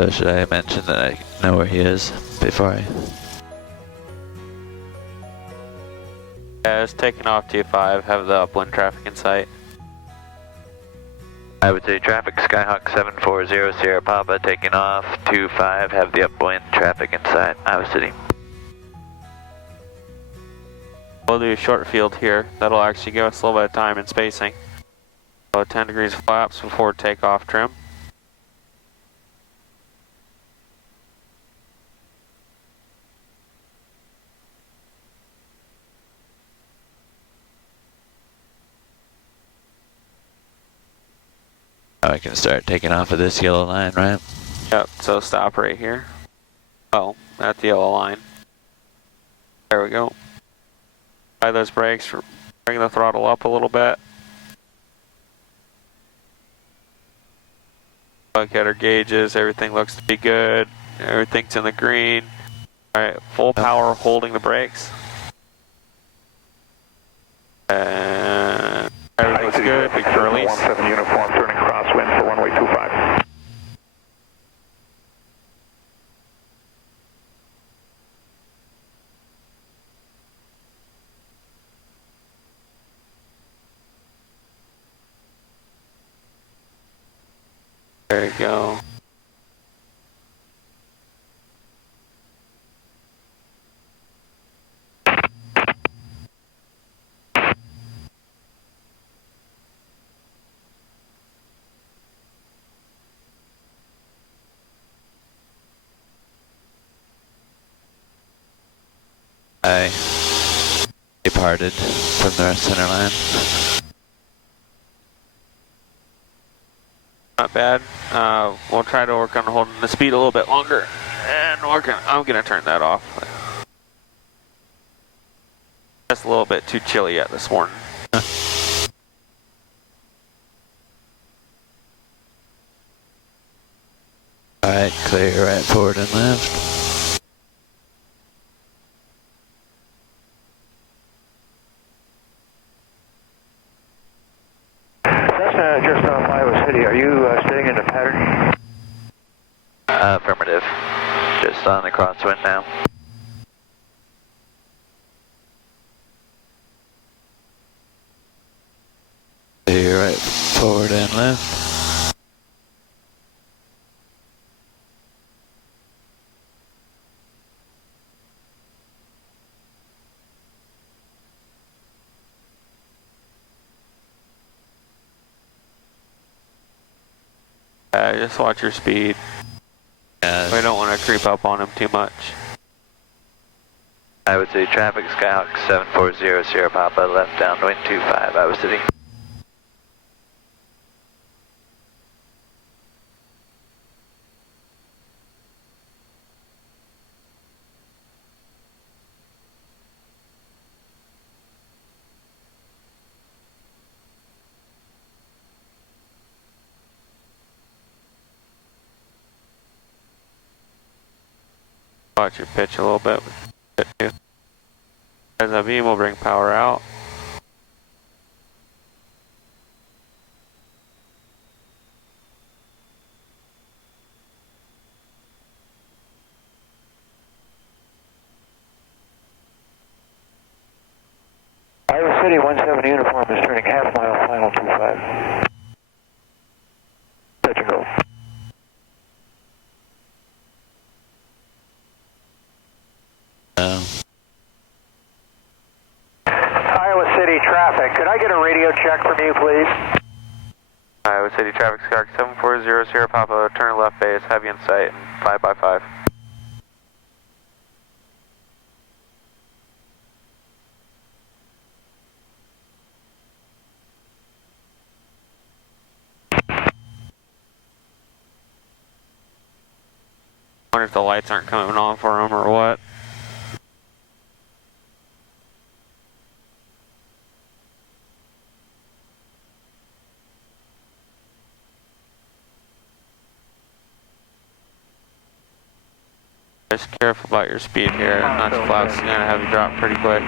So should I mention that I know where he is before I... Yeah, it's taking off 25, have the upwind traffic in sight. I would say traffic Skyhawk 7400 Sierra Papa taking off 25, have the upwind traffic inside Iowa City. We'll do a short field here. That'll actually give us a little bit of time and spacing. So 10 degrees flaps before takeoff trim. I can start taking off of this yellow line, right? Yep, so stop right here. Oh, at the yellow line. There we go. Apply those brakes, bring the throttle up a little bit. Look at our gauges, everything looks to be good. Everything's in the green. Alright, full power holding the brakes. And everything's good, we can release. 17 uniform, turning crosswind for runway 25. There you go. I departed from the center line. Not bad. We'll try to work on holding the speed a little bit longer. And I'm gonna turn that off. That's a little bit too chilly yet this morning. Alright, clear right forward and left. Cessna just off Iowa City, are you staying in the pattern? Affirmative. Just on the crosswind now. Clear right forward and left. Just watch your speed. Yeah. We don't want to creep up on him too much. I would say traffic Skyhawk 740 Sierra Papa left downwind 25 Iowa City. Watch your pitch a little bit. As a beam will bring power out. Iowa City 17 uniform is turning half mile final 25. Touch and go. Iowa City traffic, could I get a radio check from you, please? Iowa City traffic Skyhawk 740 Sierra Papa, turn left base, heavy in sight, 5x5. Wonder if the lights aren't coming on for him or what. Just careful about your speed here. Not too flat, it's gonna have you drop pretty quick.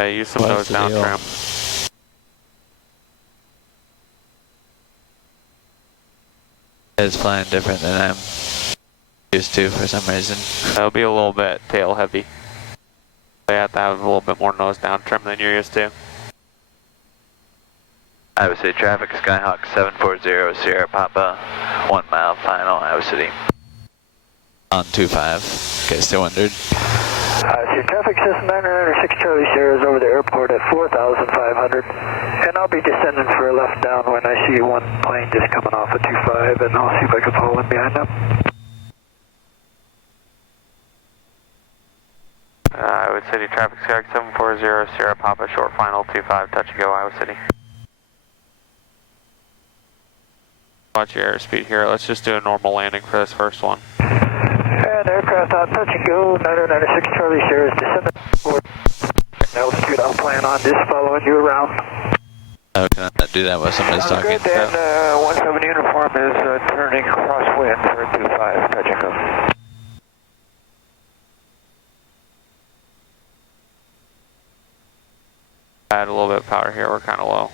Use some nose down trim. It's flying different than I'm used to for some reason. It'll be a little bit tail heavy. They have to have a little bit more nose down trim than you're used to. Iowa City traffic, Skyhawk 740 Sierra Papa, 1 mile final, Iowa City. On 25, in case they wondered. City traffic, Cessna 996 Charlie Sierra is over the airport at 4,500. And I'll be descending for a left down when I see one plane just coming off at 25, and I'll see if I can follow in behind them. Iowa City traffic, Skyhawk 740 Sierra Papa, short final, 25, touch and go, Iowa City. Watch your airspeed here. Let's just do a normal landing for this first one. And aircraft on touch and go, 996 Charlie Sierra is descending forward. Altitude I'll plan on just following you around. Oh, can I not do that while somebody's talking? Good, and 17 uniform is turning crosswind for 25, touch and go. Add a little bit of power here, we're kind of low.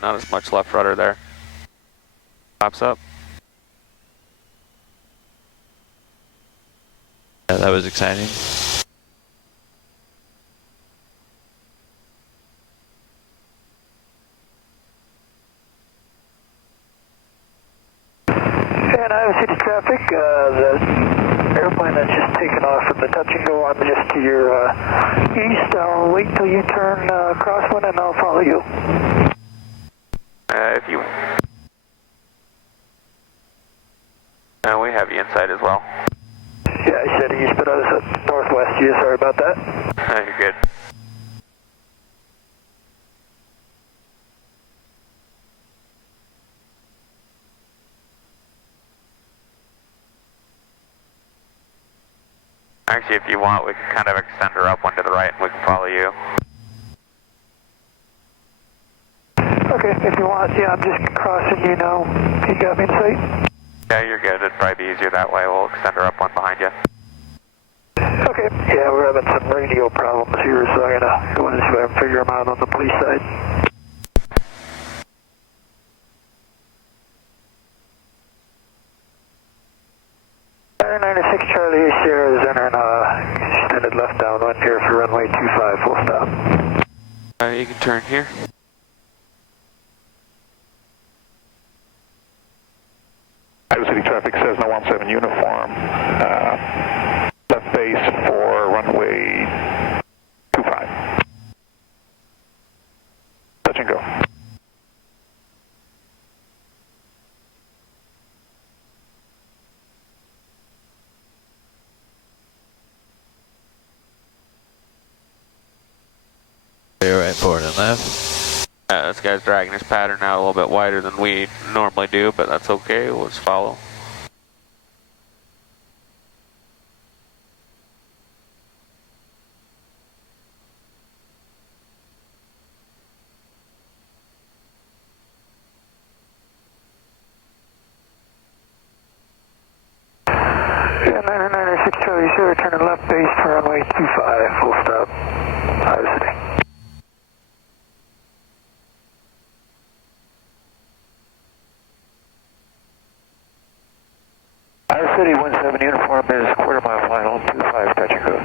Not as much left rudder there. Pops up. Yeah, that was exciting. And Iowa City traffic, the airplane that's just taken off from the touch and go, I'm just to your east. I'll wait till you turn crosswind and I'll follow you. If you... we have you inside as well. Yeah, I said east, but I was at northwest. You, sorry about that. You're good. Actually, if you want, we can kind of extend her up one to the right and we can follow you. Okay, if you want, yeah, I'm just crossing you now. You got me in sight? Yeah, you're good. It'd probably be easier that way. We'll extend her up one behind you. Okay, yeah, we're having some radio problems here, so I'm gonna go in and see if I can figure them out on the police side. Charlie Sierra is entering extended left downwind here for runway 25, full stop. You can turn here. Iowa City traffic, Cessna 17 uniform, left base for runway 25. Touch and go. Right, forward and left. This guy's dragging his pattern out a little bit wider than we normally do, but that's okay. We'll just follow. Yeah, 996 Charlie Sierra, turning left base for runway 25, full stop. Iowa City. Iowa City 17 uniform is quarter mile final, 25, touch and go.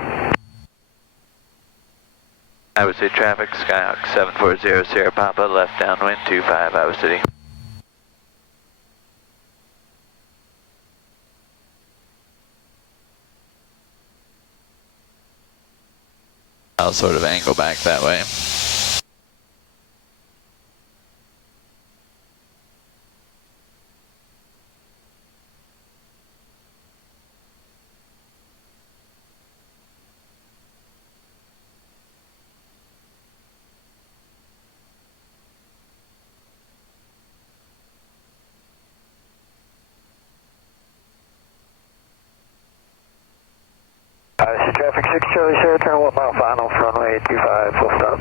Iowa City traffic, Skyhawk 740 Sierra Papa, left downwind 25, Iowa City. I'll sort of angle back that way. 25, full stop.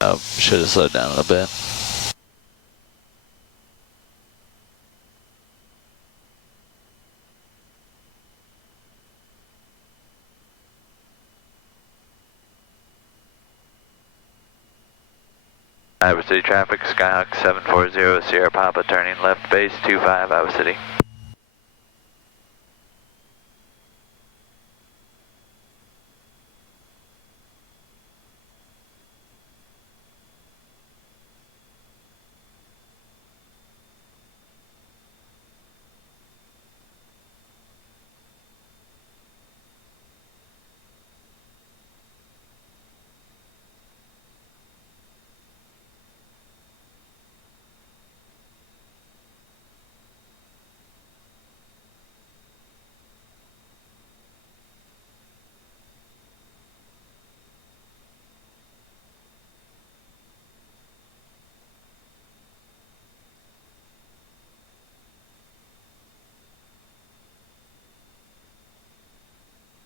Oh, should have slowed down a little bit. Iowa City traffic, Skyhawk 740, Sierra Papa turning left base 25, Iowa City.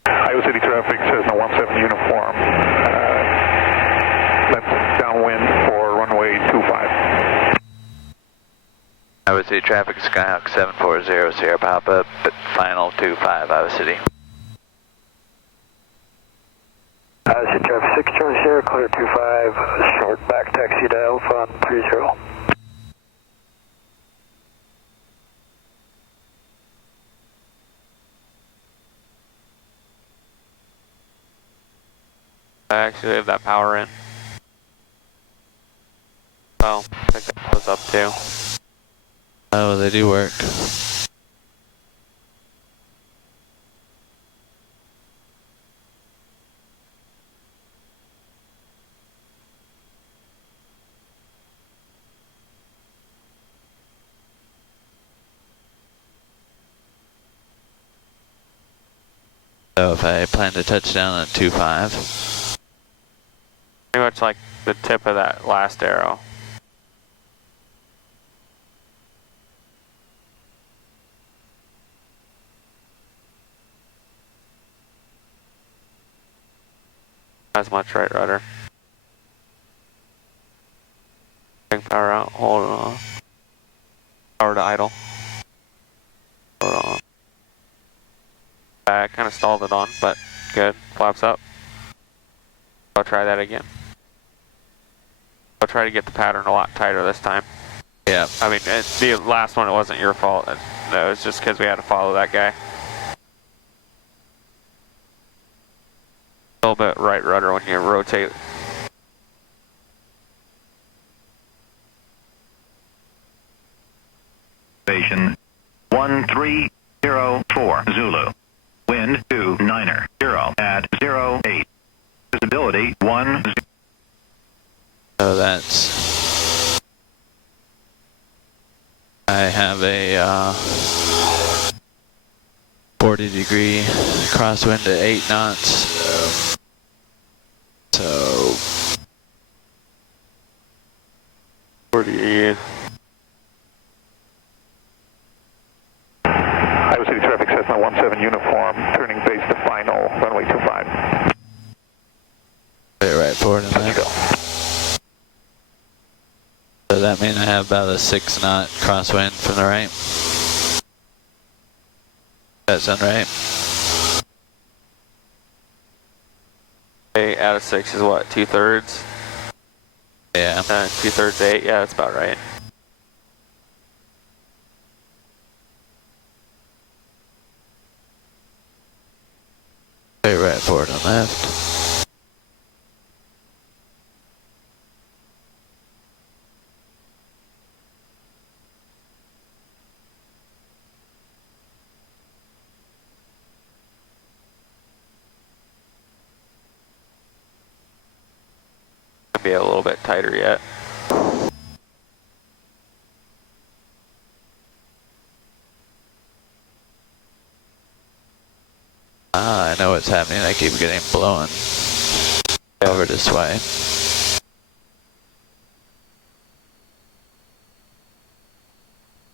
Iowa City traffic says no 17 uniform. Left downwind for runway 25. Iowa City traffic, Skyhawk 740, Sierra Papa, final 25, Iowa City. Iowa City traffic 6 Charlie Sierra, clear 25, short back taxi to Alpha on 30. I actually have that power in. Oh, I think that goes up too. Oh, they do work. So if I plan to touch down on 25. Pretty much like the tip of that last arrow. Not as much right rudder. Bring power out, hold on. Power to idle. Hold on. I kind of stalled it on, but good. Flaps up. I'll try that again. I'll try to get the pattern a lot tighter this time. Yeah. I mean, the last one, it wasn't your fault. It was just because we had to follow that guy. A little bit right rudder when you rotate. Station 1304 Zulu. Wind 29er 0 at 08. Visibility 10. So that's, I have a 40-degree crosswind at 8 knots. So 40. Iowa City traffic says no 17 uniform, turning base to final, runway 25. Clear right forward and Let's go. So that means I have about a 6-knot crosswind from the right. That sound right? 8 out of 6 is what, 2/3? Yeah. 2/3 8, yeah, that's about right. Clear right forward and left. Be a little bit tighter yet. I know what's happening. I keep getting blown over this way.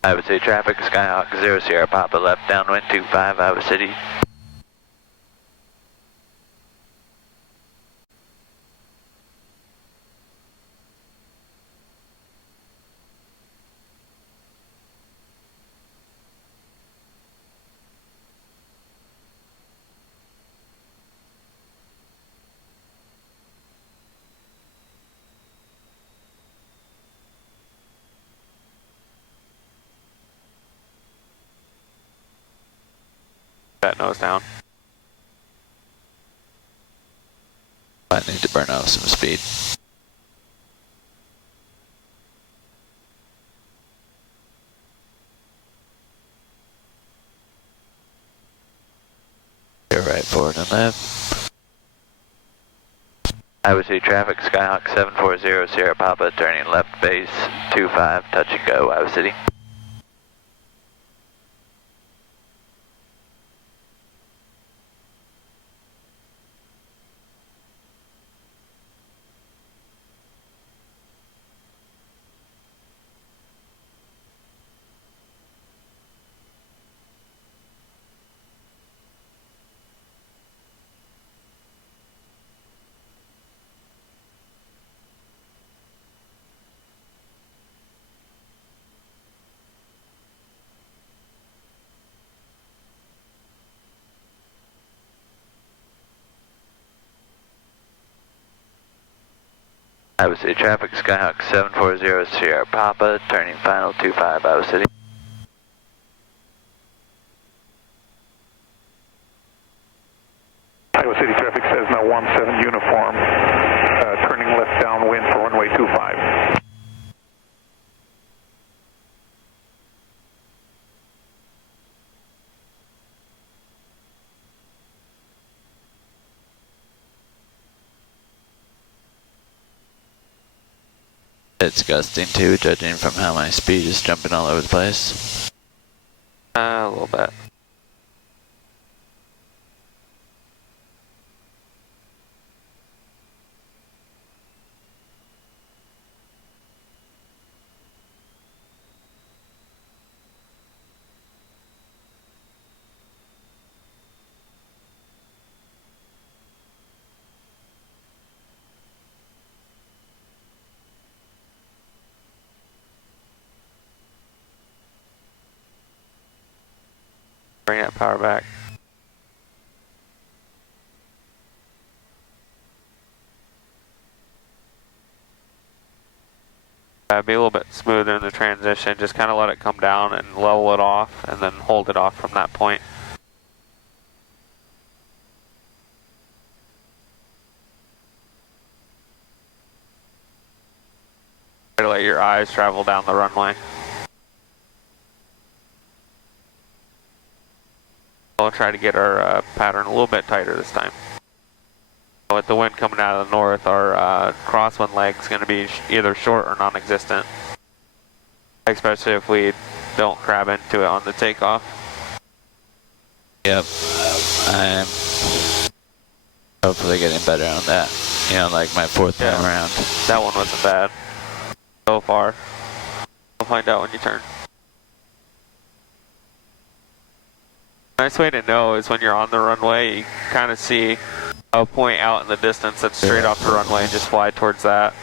Iowa City traffic, Skyhawk 0 Sierra Papa left downwind 25 Iowa City. That nose down. Might need to burn off some speed. Go right, forward and left. Iowa City traffic, Skyhawk 740 Sierra Papa, turning left base 25, touch and go, Iowa City. Iowa City traffic, Skyhawk 740 Sierra Papa, turning final 25 Iowa City. Iowa City traffic says now 17 uniform, turning left downwind for runway 25. It's gusting too, judging from how my speed is jumping all over the place. A little bit. Bring that power back. Be a little bit smoother in the transition, just kind of let it come down and level it off and then hold it off from that point. Try to let your eyes travel down the runway. We'll try to get our pattern a little bit tighter this time. With the wind coming out of the north, our crosswind leg is going to be either short or non-existent, especially if we don't crab into it on the takeoff. Yep, I'm hopefully getting better on that. You know, like my fourth time around. That one wasn't bad so far. We'll find out when you turn. Nice way to know is when you're on the runway, you kind of see a point out in the distance that's straight off the runway and just fly towards that.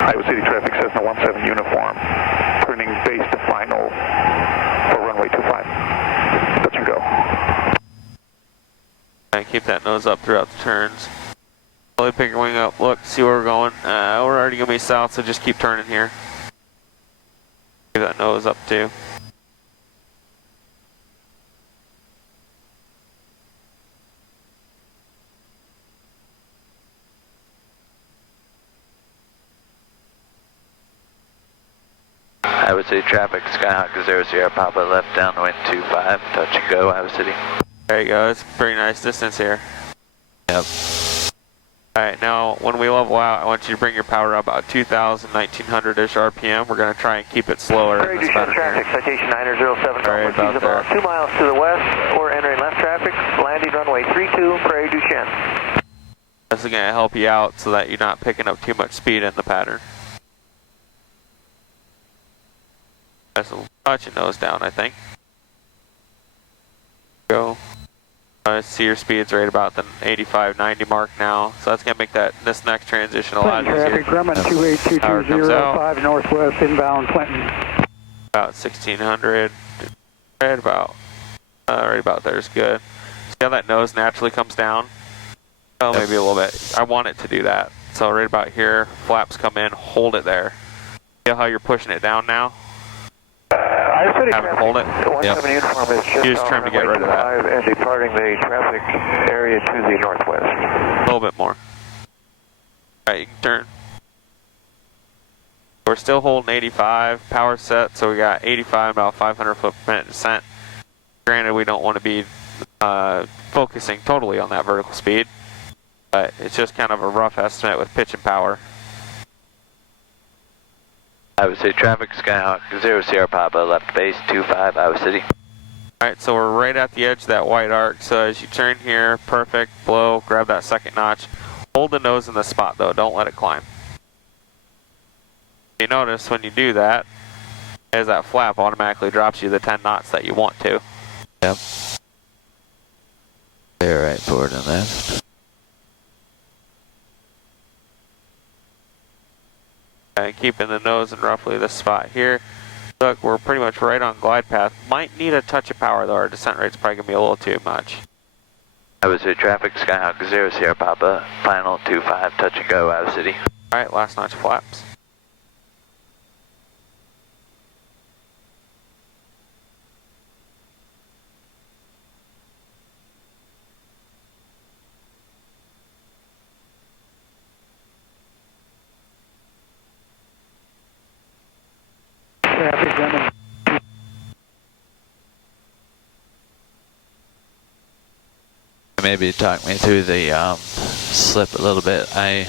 Iowa City traffic says no 17 uniform, turning base to final for runway 25. Touch and go. And keep that nose up throughout the turns. Slowly pick your wing up, look, see where we're going. We're already going to be south, so just keep turning here. Keep that nose up too. Iowa City traffic, Skyhawk 0 Sierra Papa left downwind 25, touch and go, Iowa City. There you go, it's a pretty nice distance here. Yep. Alright, now when we level out, I want you to bring your power up about 2,000, 1900-ish RPM. We're going to try and keep it slower in this pattern traffic, here. citation 907, Right about there. 2 miles to the west, or entering left traffic, landing runway 32, Prairie du Chien. This is going to help you out so that you're not picking up too much speed in the pattern. That's a touch your nose down, I think. Go. I see your speed's right about the 85, 90 mark now, so that's going to make this next transition a lot easier. Grumman 28220 northwest inbound Clinton. About 1600, right about there is good. See how that nose naturally comes down? Oh, maybe a little bit. I want it to do that. So right about here, flaps come in, hold it there. See how you're pushing it down now? Have it hold it. Yep. Uniform is You just trim to get rid of that. And departing the traffic area to the northwest. A little bit more. Alright, you can turn. We're still holding 85, power set, so we got 85, about 500 foot per minute descent. Granted, we don't want to be focusing totally on that vertical speed, but it's just kind of a rough estimate with pitch and power. Iowa City traffic, Skyhawk 0 Sierra Papa, left base 25, Iowa City. Alright, so we're right at the edge of that white arc, so as you turn here, perfect, blow, grab that second notch. Hold the nose in the spot though, don't let it climb. You notice when you do that, as that flap automatically drops you the 10 knots that you want to. Yep. They're right forward and left. And keeping the nose in roughly this spot here. Look, we're pretty much right on glide path. Might need a touch of power though, our descent rate's probably going to be a little too much. Iowa City traffic, Skyhawk 0 Sierra Papa, final 25, touch and go, Iowa City. Alright, last notch of flaps. Traffic Grumman. Maybe talk me through the slip a little bit. I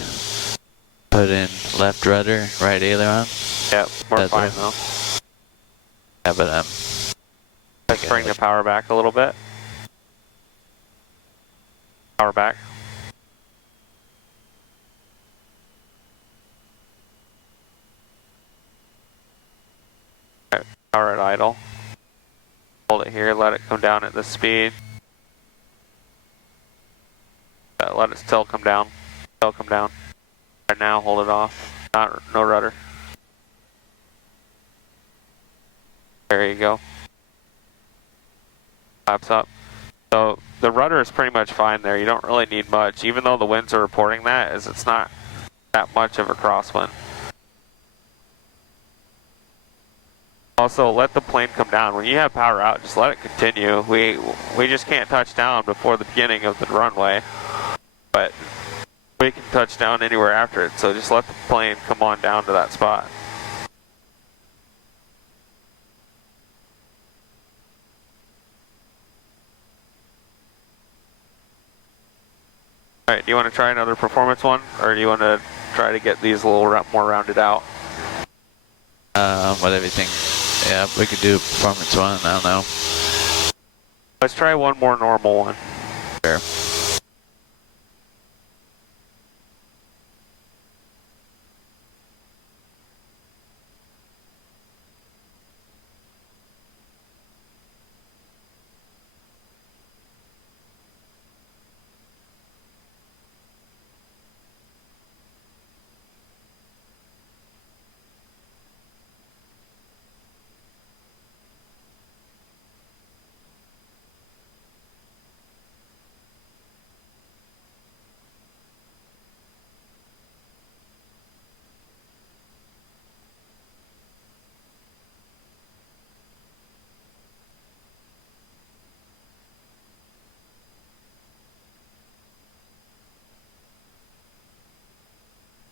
put in left rudder, right aileron. Yep, we're That's fine it. though. Yeah, but Let's bring the power back a little bit. Power back. Alright, power at idle. Hold it here, let it come down at this speed. Let it still come down. Still come down. Right now, hold it off. No rudder. There you go. Flaps up. So the rudder is pretty much fine there. You don't really need much, even though the winds are reporting that, as it's not that much of a crosswind. Also, let the plane come down. When you have power out, just let it continue. We just can't touch down before the beginning of the runway, but we can touch down anywhere after it. So just let the plane come on down to that spot. Alright, do you want to try another performance one, or do you want to try to get these a little more rounded out? whatever you think. Yeah, we could do performance one, I don't know. Let's try one more normal one. Sure.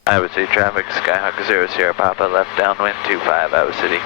Iowa City traffic, Skyhawk 0 Sierra Papa, left downwind 25, Iowa City.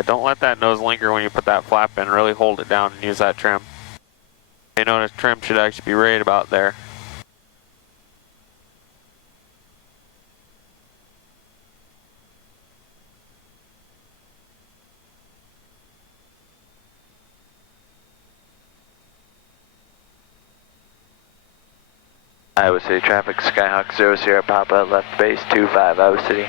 Don't let that nose linger when you put that flap in. Really hold it down and use that trim. You notice trim should actually be right about there. Iowa City traffic, Skyhawk 0 Sierra Papa, left base 25, Iowa City.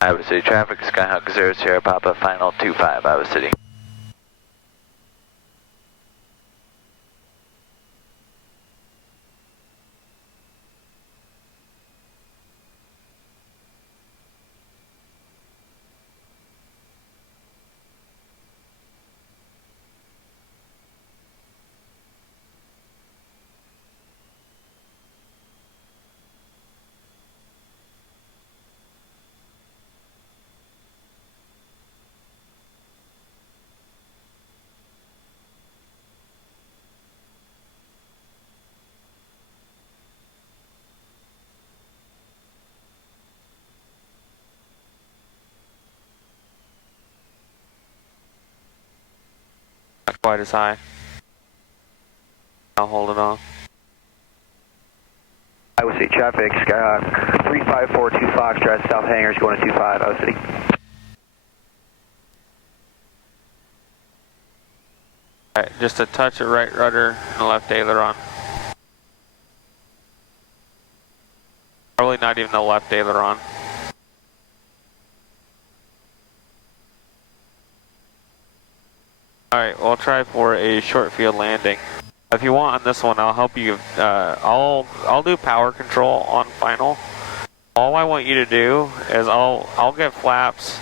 Iowa City traffic, Skyhawk 0 Sierra Papa, final 25, Iowa City. Not quite as high. I'll hold it on. Iowa City traffic, Skyhawk 3542 Foxtrot, South Hangars going to 25, Iowa City. Alright, just a touch of right rudder and left aileron. Probably not even the left aileron. Alright, we'll try for a short field landing. If you want on this one, I'll help you. I'll do power control on final. All I want you to do is I'll get flaps.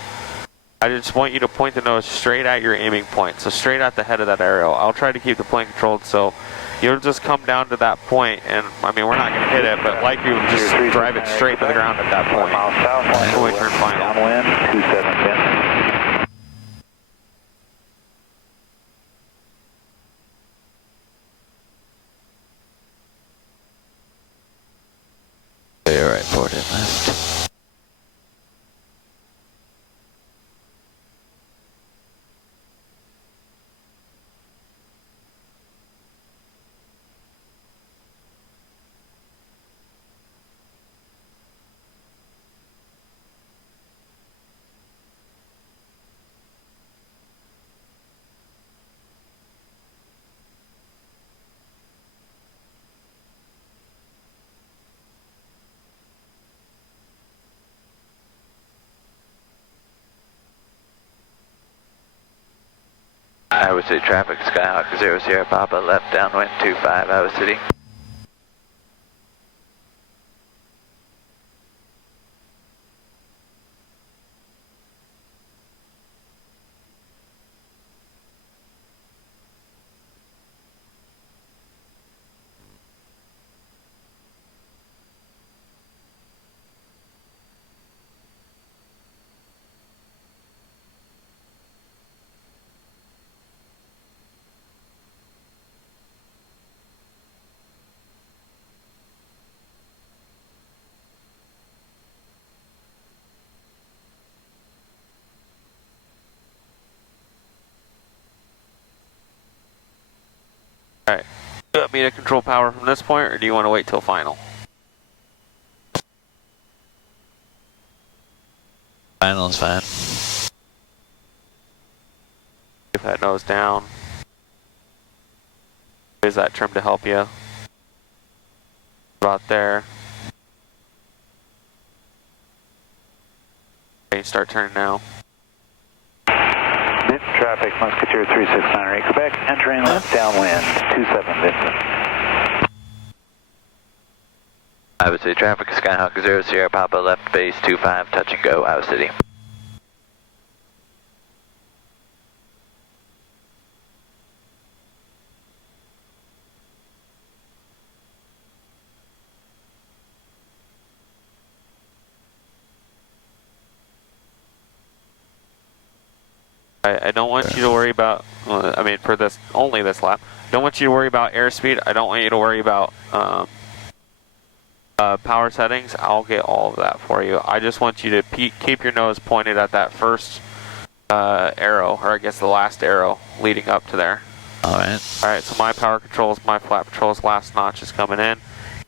I just want you to point the nose straight at your aiming point, so straight at the head of that aerial. I'll try to keep the plane controlled, so you'll just come down to that point, and I mean we're not going to hit it, but like you just drive it straight to the ground at that point. When we turn final. Downwind, 27 pin. Clear right forward and left. Iowa City traffic, Skyhawk 0 Sierra Papa, left downwind 25, Iowa City. Alright. Do you want me to control power from this point, or do you want to wait till final? Final's fine. Keep that nose down. Use that trim to help you. About there. Okay, start turning now. Traffic, Musketeer 3698 Quebec, entering left downwind, 27 Vincent. Iowa City traffic, Skyhawk 0 Sierra Papa, left base 25, touch and go, Iowa City. I don't want you to worry about, I mean, for this, only this lap, don't want you to worry about airspeed. I don't want you to worry about power settings. I'll get all of that for you. I just want you to keep your nose pointed at that first arrow, or I guess the last arrow leading up to there. Alright. Alright, so my power controls, my flat controls, last notch is coming in.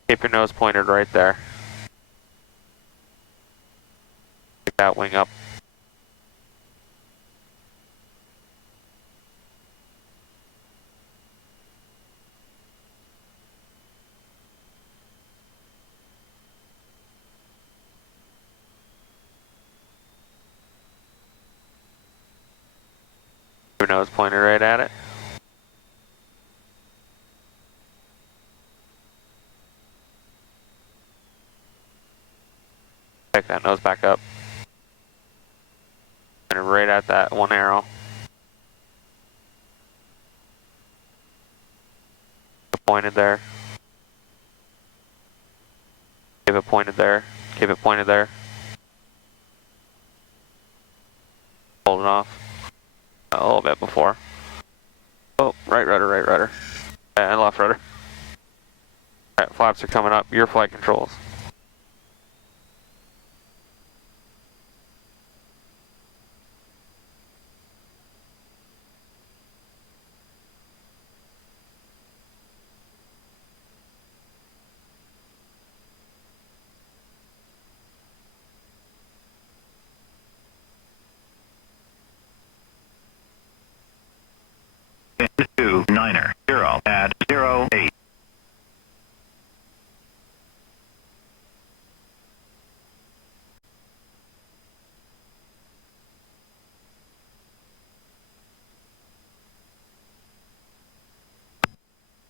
Keep your nose pointed right there. Pick that wing up. Your nose pointed right at it. Pick that nose back up. And right at that one arrow. Pointed there. Keep it pointed there. Keep it pointed there. Hold it off. A little bit before. Oh, right rudder. And left rudder. Alright, flaps are coming up. Your flight controls. Wind 29er, 0 at 08.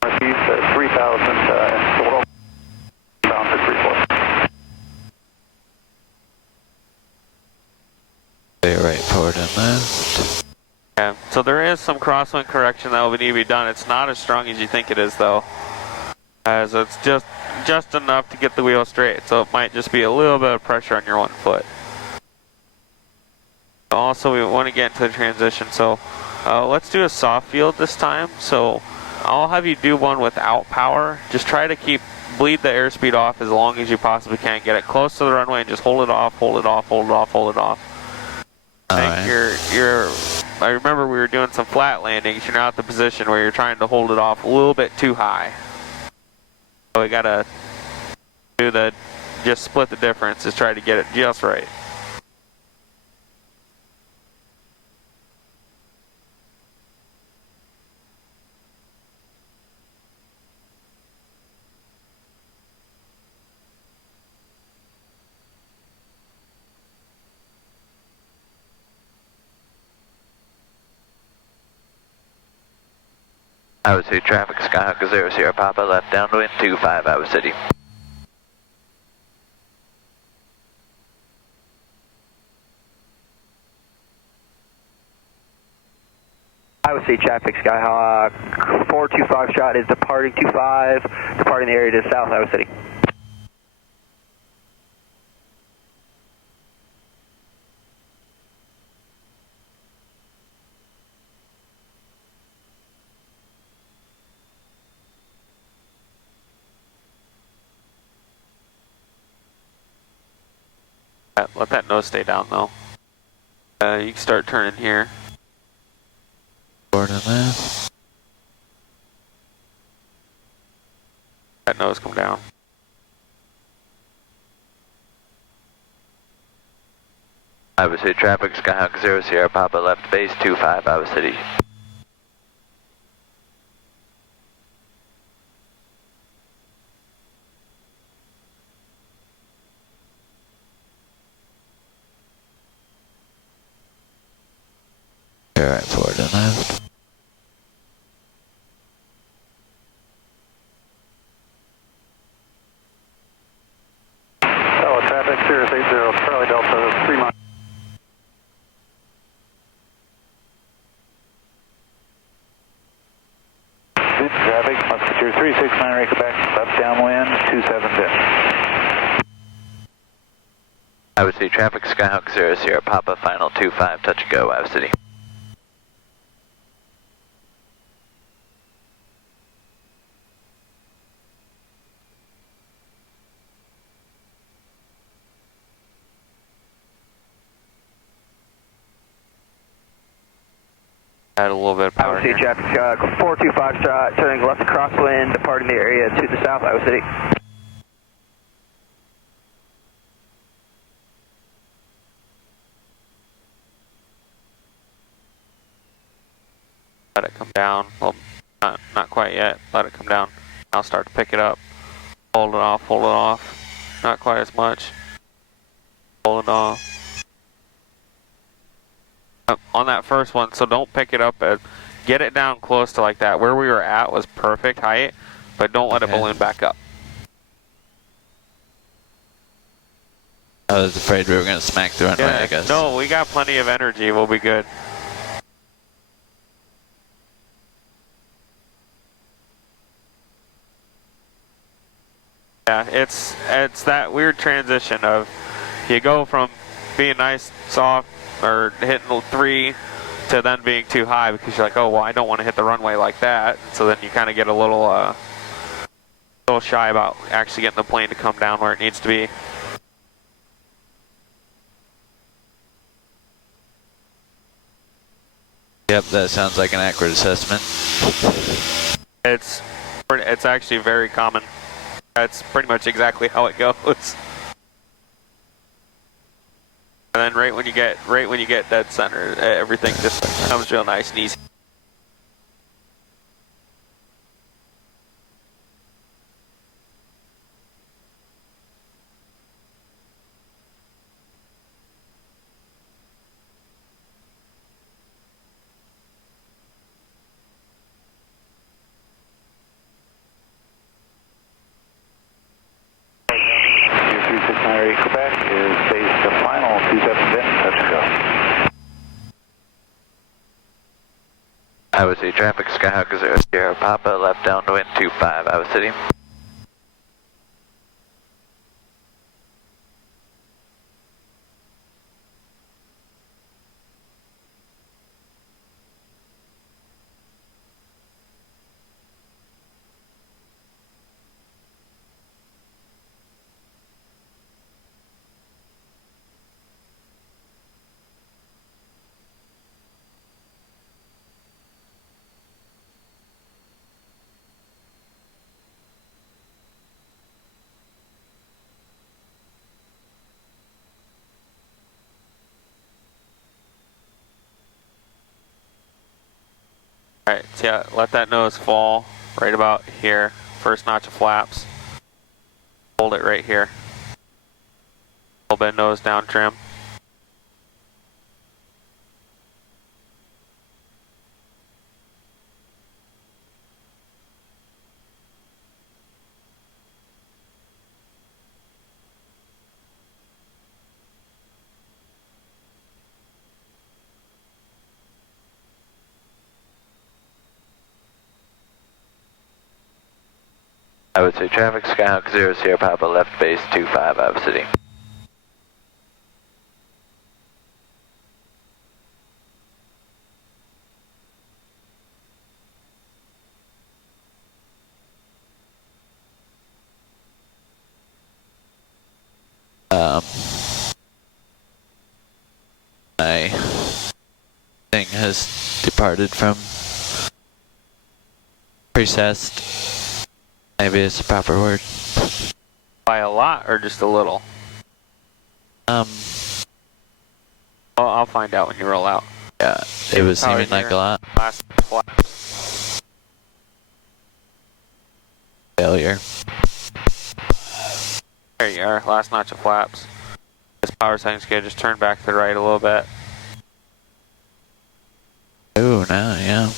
Northeast 3,000 in total. Bound for 34. Stay right, forward and left. Yeah, so there is some crosswind correction that will need to be done. It's not as strong as you think it is, though, as it's just enough to get the wheel straight. So it might just be a little bit of pressure on your one foot. Also, we want to get into the transition, so let's do a soft field this time. So I'll have you do one without power. Just try to bleed the airspeed off as long as you possibly can. Get it close to the runway and just hold it off, hold it off, hold it off, hold it off. I remember we were doing some flat landings. You're now at the position where you're trying to hold it off a little bit too high. So we gotta do just split the difference, just try to get it just right. Iowa City traffic, Skyhawk 0 Sierra Papa, left downwind 25 Iowa City. Iowa City traffic, Skyhawk 425 shot is departing 25, departing the area to South Iowa City. Let that nose stay down, though. You can start turning here. Forward and left. That nose come down. Iowa City traffic, Skyhawk 0 Sierra Papa, left base 25 Iowa City. Right, forward and left. Hello, traffic, Cirrus 80, Charlie Delta, 3 miles. Traffic, Musketeer 369, Quebec, left downwind, 27 bit. Iowa City traffic, Skyhawk 0 Sierra Papa, final 25, touch and go, Iowa City. Add a little bit of power Iowa City here. traffic, 425 turning left crosswind, departing the area to the south, Iowa City. Let it come down. Well, not quite yet. Let it come down. I'll start to pick it up. Hold it off, hold it off. Not quite as much. Hold it off. On that first one, so don't pick it up. Get it down close to like that. Where we were at was perfect height, but don't let it balloon back up. I was afraid we were going to smack the runway, I guess. No, we got plenty of energy. We'll be good. Yeah, it's that weird transition of you go from being nice, soft, or hitting 3 to then being too high because you're like, oh, well, I don't want to hit the runway like that. So then you kind of get a little shy about actually getting the plane to come down where it needs to be. Yep, that sounds like an accurate assessment. It's actually very common. That's pretty much exactly how it goes. And then right when you get dead center, everything just comes real nice and easy. Quebec is base to final 27 touch and go. Iowa City traffic, Skyhawk 00 Papa, left downwind 25, Iowa City. Alright, so yeah, let that nose fall right about here. First notch of flaps. Hold it right here. A little bit nose down trim. Iowa City traffic, Skyhawk 00 Papa, left base 25, Iowa City. My thing has departed from precessed. Maybe it's a proper word. By a lot or just a little? Well, I'll find out when you roll out. yeah, it was seeming like a lot. Last flap. Failure. There you are, last notch of flaps. This power setting's good, just turn back to the right a little bit. Ooh, now, yeah.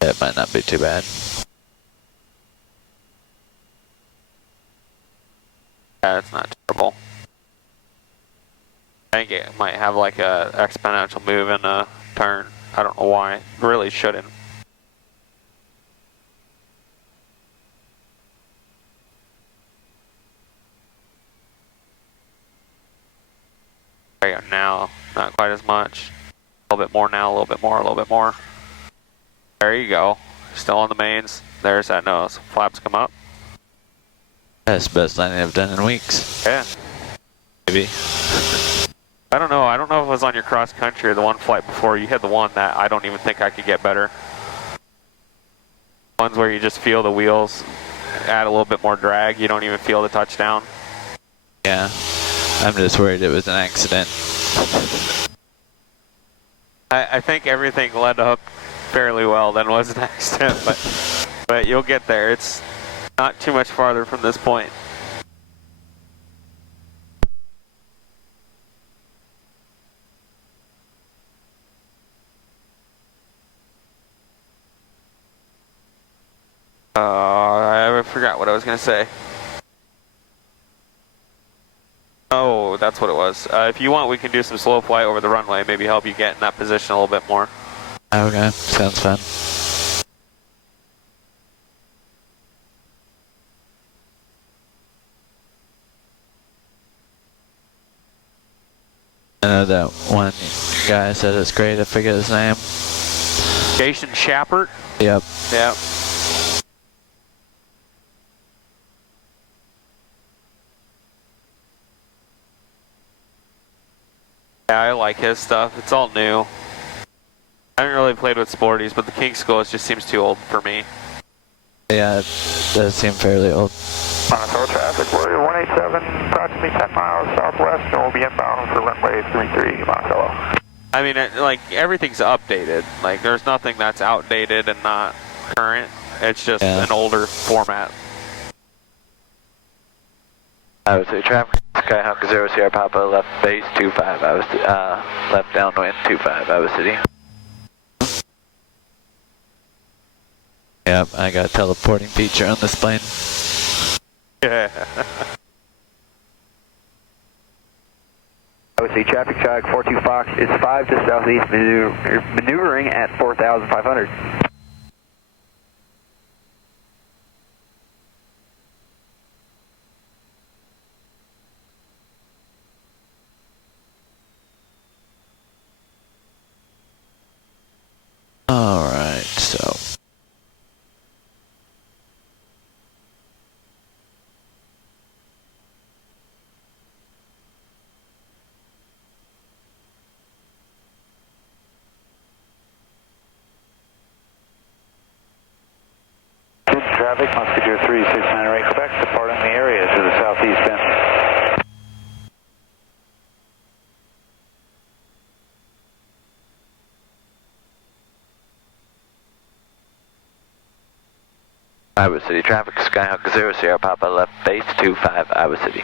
It might not be too bad. Yeah, it's not terrible. I think it might have like a exponential move in a turn. I don't know why. It really shouldn't. There you go, now, not quite as much. A little bit more now, a little bit more, a little bit more. There you go. Still on the mains. There's that nose. Flaps come up. That's the best landing I've done in weeks. Yeah. Maybe. I don't know. I don't know if it was on your cross country or the one flight before. You had the one that I don't even think I could get better. Ones where you just feel the wheels add a little bit more drag. You don't even feel the touchdown. Yeah. I'm just worried it was an accident. I think everything led up fairly well, then was an accident, but you'll get there. It's not too much farther from this point. I forgot what I was going to say. Oh, that's what it was. If you want, we can do some slow flight over the runway, maybe help you get in that position a little bit more. Okay, sounds fun. I know that one guy said it's great, I forget his name. Jason Shappert? Yep. Yep. Yeah, I like his stuff. It's all new. I haven't really played with Sporties, but the King Skull just seems too old for me. Yeah, it does seem fairly old. Monitor traffic, we're 187, approximately 10 miles southwest, and we'll be inbound for runway 33, Monticello. I mean, like, everything's updated. Like, there's nothing that's outdated and not current. It's just an older format. I was traffic Skyhawk 0 Sierra Papa left base 25. I was left downwind 25. I was city. Yep, I got a teleporting feature on this plane. Yeah. I would say traffic jog 42 Fox is 5 to southeast, maneuvering at 4,500. Alright, so. Traffic, Musketeer 3698 Quebec, departing the area to the southeast end. Iowa City traffic, Skyhawk 0 Sierra Papa left base 25, Iowa City.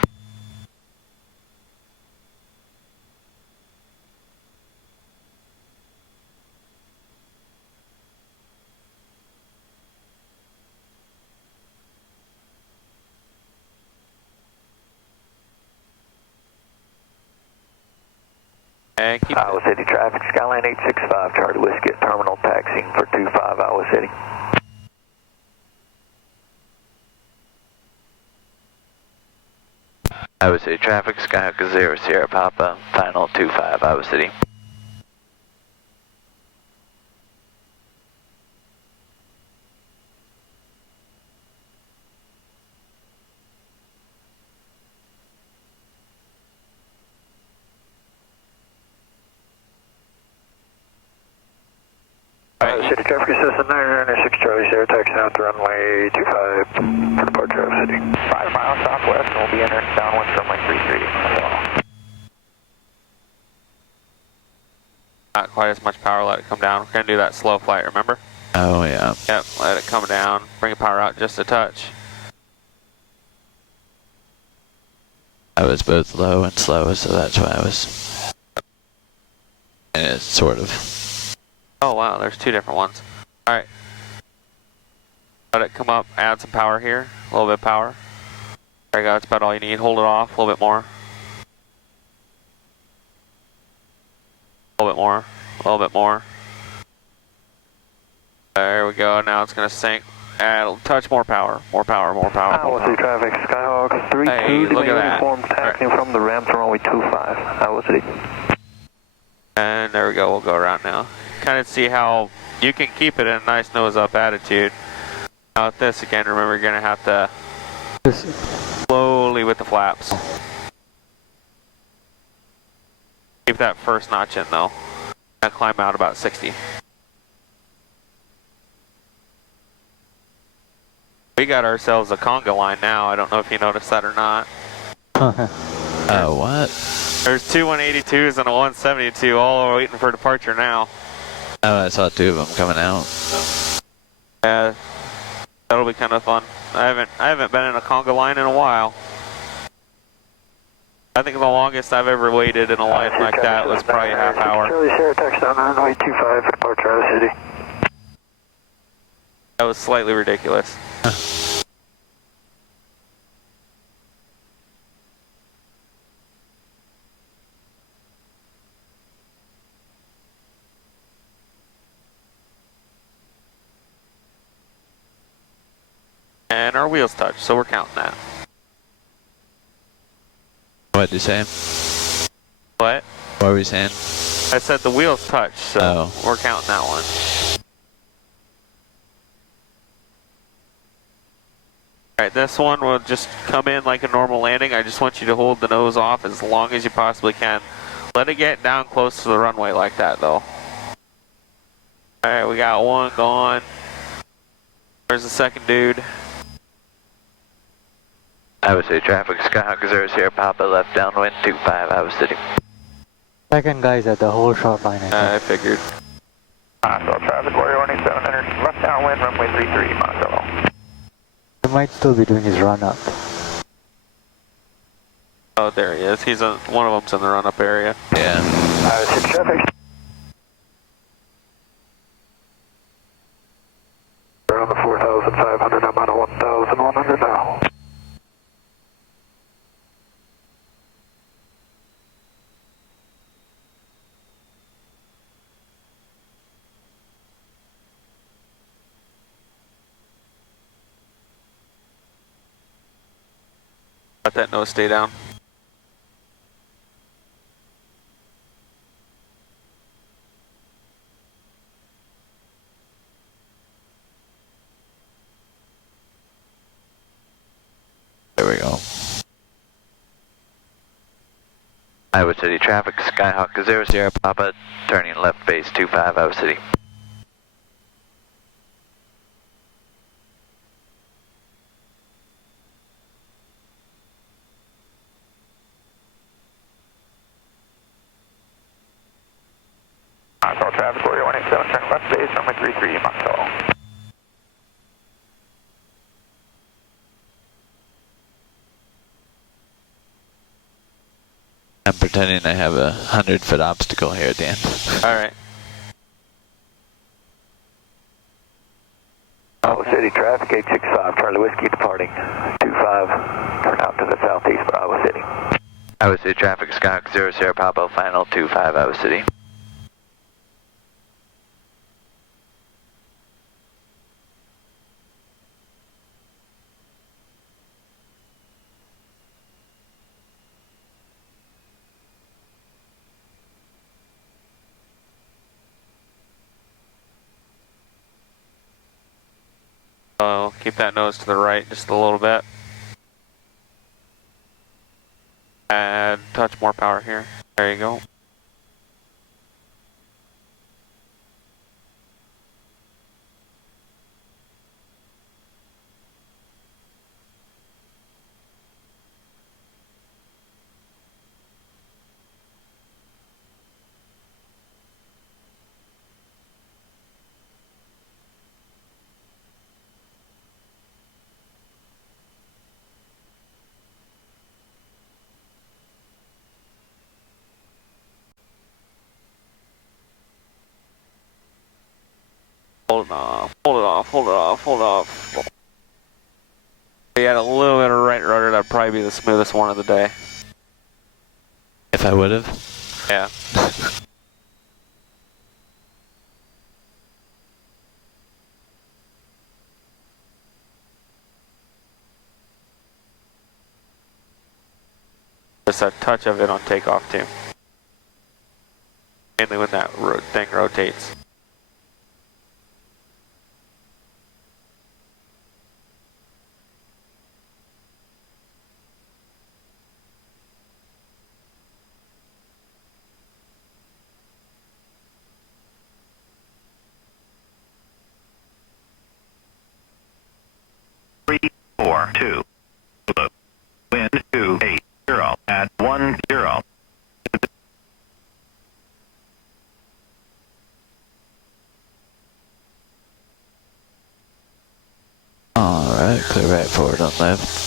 And keep Iowa City traffic, Skyline 865, Charlie Whiskey at terminal, taxiing for 25, Iowa City. Iowa City traffic, Skyhawk 0 Sierra Papa, final 25, Iowa City. Iowa City traffic, Cessna 996 Charlie Sierra, taxiing out the runway 25 for departure, Iowa City. 5 miles southwest, and we'll be entering downwind from runway 33, Monticello. not quite as much power, let it come down. We're going to do that slow flight, remember? Oh, yeah. Yep, let it come down, bring the power out just a touch. I was both low and slow, so that's why I was... And it's sort of... Oh wow, there's two different ones. Alright. Let it come up, add some power here, a little bit of power. There you go, that's about all you need. Hold it off, a little bit more. A little bit more, a little bit more. There we go, now it's going to sink. Add a touch more power, more power, more power. Iowa City traffic, Skyhawk 32, Hey, look at that. uniform taxiing from the ramp to runway 25, Iowa City. And there we go, we'll go around now. Kind of see how you can keep it in a nice nose up attitude. Now with this again, remember you're going to have to evenly with the flaps. Keep that first notch in though. And climb out about 60. We got ourselves a conga line now. I don't know if you noticed that or not. Oh, what? There's two 182s and a 172 all waiting for departure now. Oh, I saw two of them coming out. Yeah, that'll be kind of fun. I haven't been in a conga line in a while. I think the longest I've ever waited in a line like that was probably a half hour. Charlie Sierra, touchdown runway 25 for departure Iowa City. That was slightly ridiculous. And our wheels touch, so we're counting that. What did you say? What? What were you saying? I said the wheels touch, so we're counting that one. Alright, this one will just come in like a normal landing. I just want you to hold the nose off as long as you possibly can. Let it get down close to the runway like that though. Alright, we got one going. Where's the second dude? Iowa City traffic, Skyhawk 0 Sierra Papa, left downwind 25, Iowa City. Second guy's at the whole short line. I figured. Monticello traffic, Warrior 187, enter left downwind, runway 33, Monticello. He might still be doing his run up. Oh, there he is. He's one of them's in the run-up area. Yeah. Iowa City traffic. We're on the 4,500, I'm on 1,100 now. Let that nose stay down. There we go. Iowa City traffic, Skyhawk 0 Sierra Papa, turning left base 25, Iowa City. Monticello traffic, Warrior 187, turn left base, runway 33, Monticello. I'm pretending I have a 100-foot obstacle here at the end. Alright. Iowa City traffic, 865, Charlie Whiskey departing 25, turn out to the southeast of Iowa City. Iowa City traffic, Skyhawk 0 Sierra Papa, final 25, Iowa City. So keep that nose to the right just a little bit. And touch more power here. There you go. Hold it off, hold it off, hold it off, hold it off. If you had a little bit of right rudder, that'd probably be the smoothest one of the day. If I would have. Yeah. Just a touch of it on takeoff too. Mainly when that thing rotates. 742. Wind 280 at 10. Alright, clear right forward on left.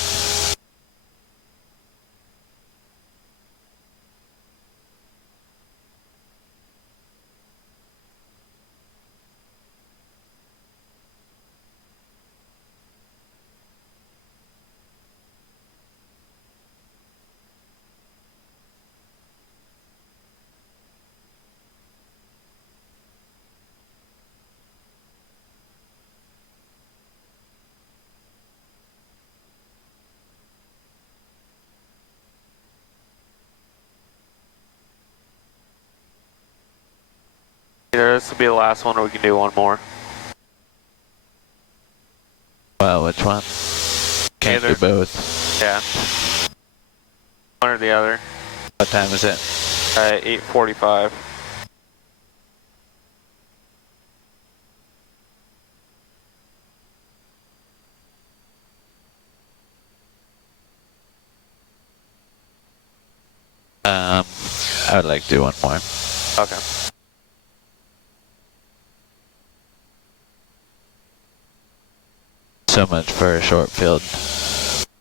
Either this will be the last one or we can do one more. Well, which one? Can't Either. do both. Yeah. One or the other. What time is it? 8:45. I would like to do one more. Okay. So much for a short field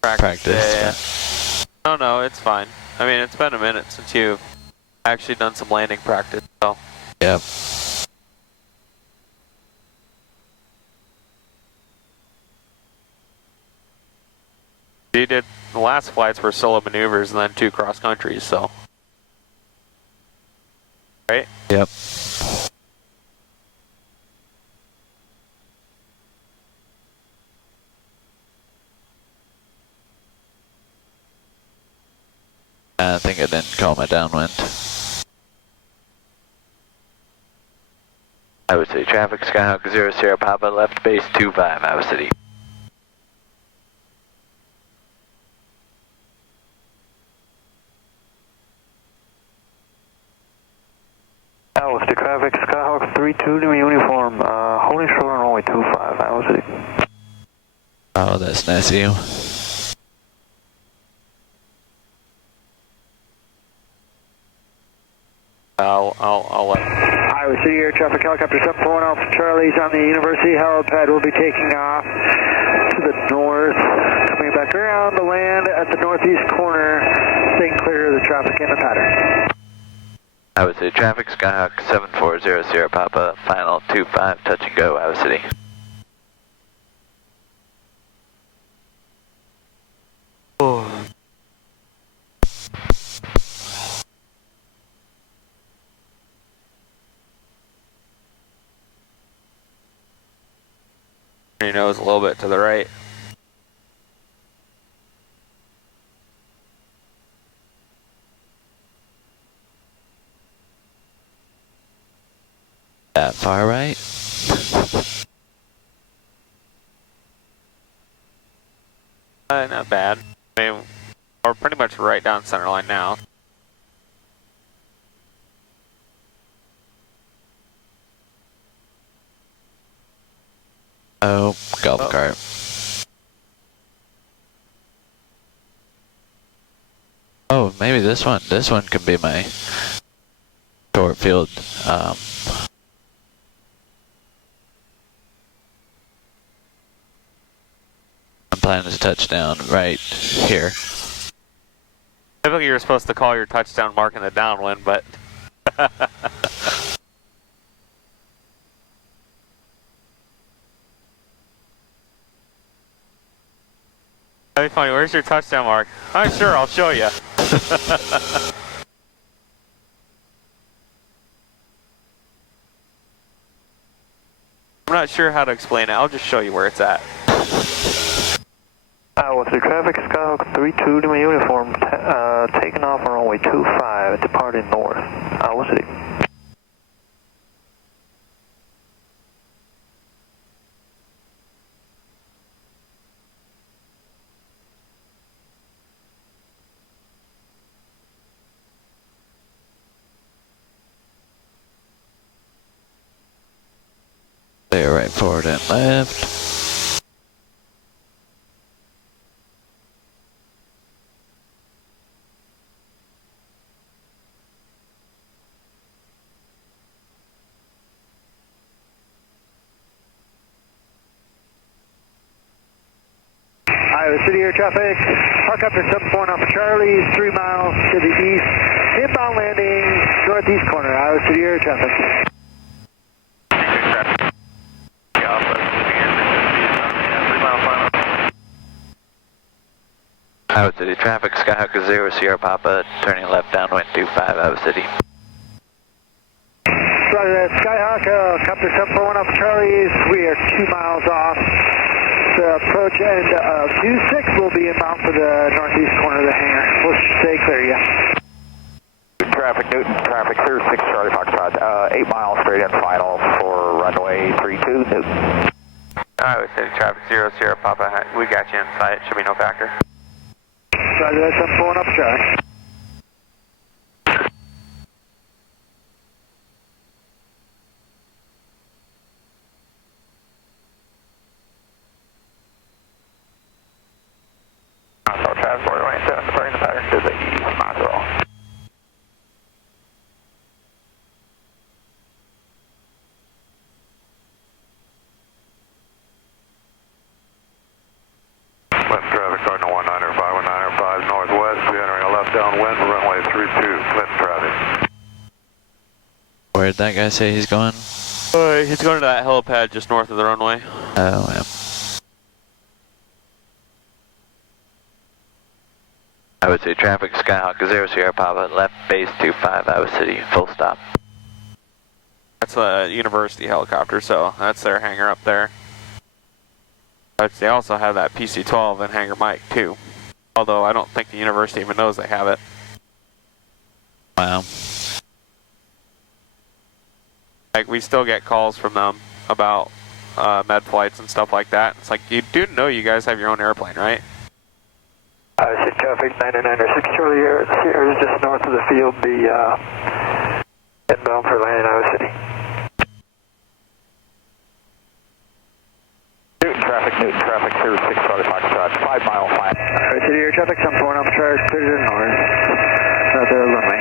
practice. Yeah. No, it's fine. I mean, it's been a minute since you've actually done some landing practice, so. Yep. You did, the last flights were solo maneuvers and then 2 cross countries, so. Right? Yep. I think I didn't call my downwind. I would say traffic, Skyhawk 0 Sierra Papa, left base 25, Iowa City. Iowa City traffic, Skyhawk 32 to uniform, holding short on runway 25, Iowa City. Oh, that's nice of you. I'll let. Iowa City air traffic helicopter 741 Alpha Charlie's on the University helipad. Will be taking off to the north, coming back around the land at the northeast corner, staying clear of the traffic in the pattern. I would say traffic, Skyhawk 740 Sierra Papa, final 25, touch and go, Iowa City. Your nose a little bit to the right. That far right? Not bad. I mean, we're pretty much right down center line now. Oh, golf cart. Oh, maybe this one could be my short field. I'm planning to touch down right here. Typically you're supposed to call your touchdown mark in the downwind, but that'd be funny. Where's your touchdown mark? I'm sure, I'll show you. I'm not sure how to explain it. I'll just show you where it's at. With the traffic, Skyhawk 32 to my uniform, taking off on runway 25, departing north. Iowa City. Clear right forward and left. Iowa City air traffic. Helicopter 741 Alpha Charlie, 3 miles to the east. Inbound landing, northeast corner, Iowa City air traffic. Iowa City traffic, Skyhawk 0 Sierra Papa, turning left downwind 25 Iowa City. Roger that, Skyhawk, helicopter 741 Alpha Charlie, we are 2 miles off. The approach end of 26 will be inbound for the northeast corner of the hangar. We'll stay clear, yeah. Newton traffic, clear 6 Charlie Foxtrot, 8 miles straight in final for runway 32, Newton. Iowa City traffic 0 Sierra Papa, we got you in sight, should be no factor. Roger that, 741 Alpha Charlie. Traffic 427, departing the pattern to the east, Maxwell. Clinton traffic, Cardinal 195, northwest, we entering a left downwind for runway 32, Clinton traffic. Where'd that guy say he's going? He's going to that helipad just north of the runway. Oh, yeah. Iowa City traffic, Skyhawk 0 Sierra Papa, left base 25 Iowa City, full stop. That's a university helicopter, so that's their hangar up there. But they also have that PC-12 in Hangar Mike too. Although I don't think the university even knows they have it. Wow. Like, we still get calls from them about med flights and stuff like that. It's like, you do know you guys have your own airplane, right? Iowa City traffic, 996 Charlie Sierra is just north of the field, the inbound for landing Iowa City. Newton traffic, clear 6 Charlie Foxtrot, 5 mile flat. Iowa City air traffic, 741 Alpha Charlie, clear to the north, south of the runway.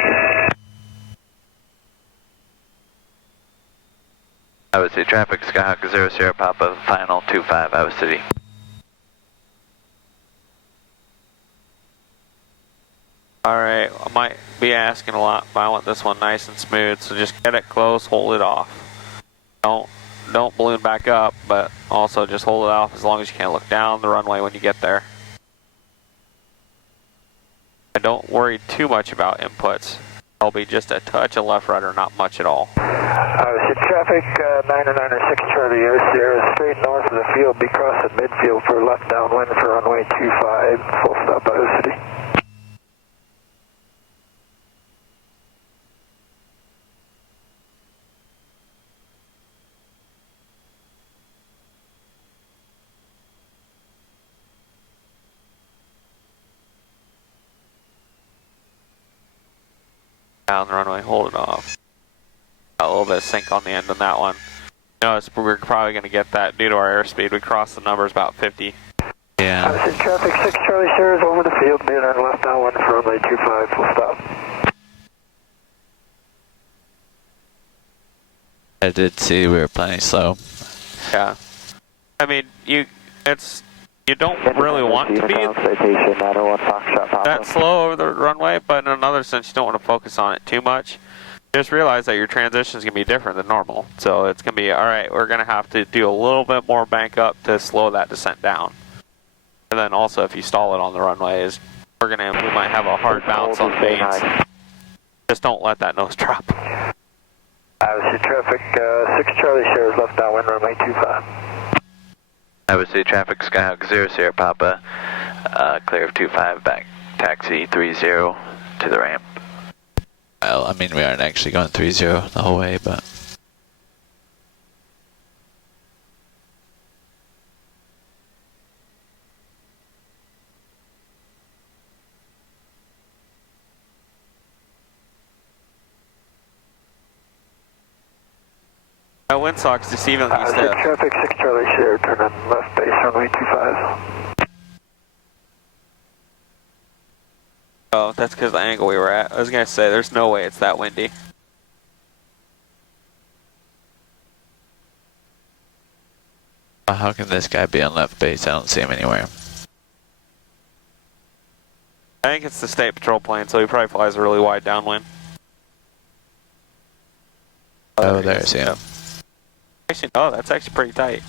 Iowa City traffic, Skyhawk 0 Sierra Papa, final 25 Iowa City. Alright, I might be asking a lot, but I want this one nice and smooth, so just get it close, hold it off. Don't balloon back up, but also just hold it off as long as you can. Look down the runway when you get there. And don't worry too much about inputs. There'll be just a touch of left rudder, not much at all. Iowa City traffic, 996 Charlie Sierra, straight north of the field, be crossing midfield for left downwind for runway 25, full stop Iowa City. Down the runway, hold it off. Got a little bit of sink on the end on that one. Notice we're probably going to get that due to our airspeed. We crossed the numbers about 50. Yeah. Iowa City traffic, 6 Charlie Sierra is over the field, being on left downwind for runway 25, full stop. I did see we were plenty slow. Yeah. I mean, you don't really want to be that slow over the runway, but in another sense, you don't want to focus on it too much. Just realize that your transition is going to be different than normal. So it's going to be, all right, we're going to have to do a little bit more bank up to slow that descent down. And then also, if you stall it on the runway, we might have a hard bounce on vanes. Just don't let that nose drop. Iowa City traffic, 6 Charlie Sierra is left downwind, runway 25. Iowa City traffic, Skyhawk 0 Sierra Papa, clear of 25, back taxi 30 to the ramp. Well, I mean, we aren't actually going 30 the whole way, but... Windsock's deceivingly stiff. Traffic 6 Charlie Sierra, turn on left base, runway 25. Oh, that's because of the angle we were at. I was going to say, there's no way it's that windy. How can this guy be on left base? I don't see him anywhere. I think it's the state patrol plane, so he probably flies a really wide downwind. Oh, there's him. Yep. Actually, oh, that's actually pretty tight.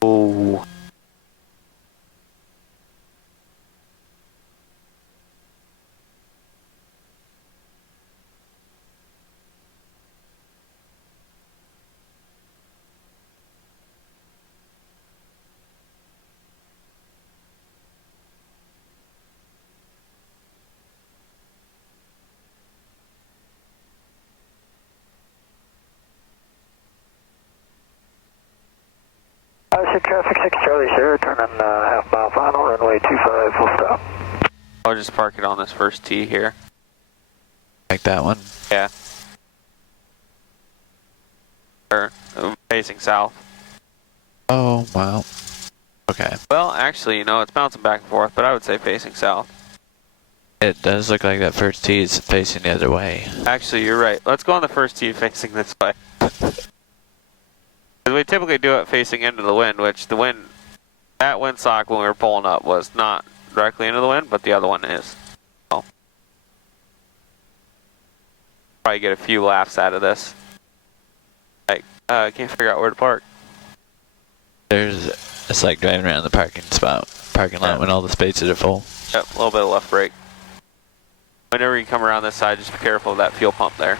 Oh. Traffic 6 Charlie Sierra, turning half mile final, runway 25, full stop. I'll just park it on this first tee here. Like that one? Yeah. Or facing south. Oh, wow. Okay. Well, actually, you know, it's bouncing back and forth, but I would say facing south. It does look like that first tee is facing the other way. Actually, you're right. Let's go on the first tee facing this way. We typically do it facing into the wind, which the wind, that windsock when we were pulling up was not directly into the wind, but the other one is. So, probably get a few laughs out of this. Like, I can't figure out where to park. It's like driving around the parking lot when all the spaces are full. Yep, a little bit of left brake. Whenever you come around this side, just be careful of that fuel pump there.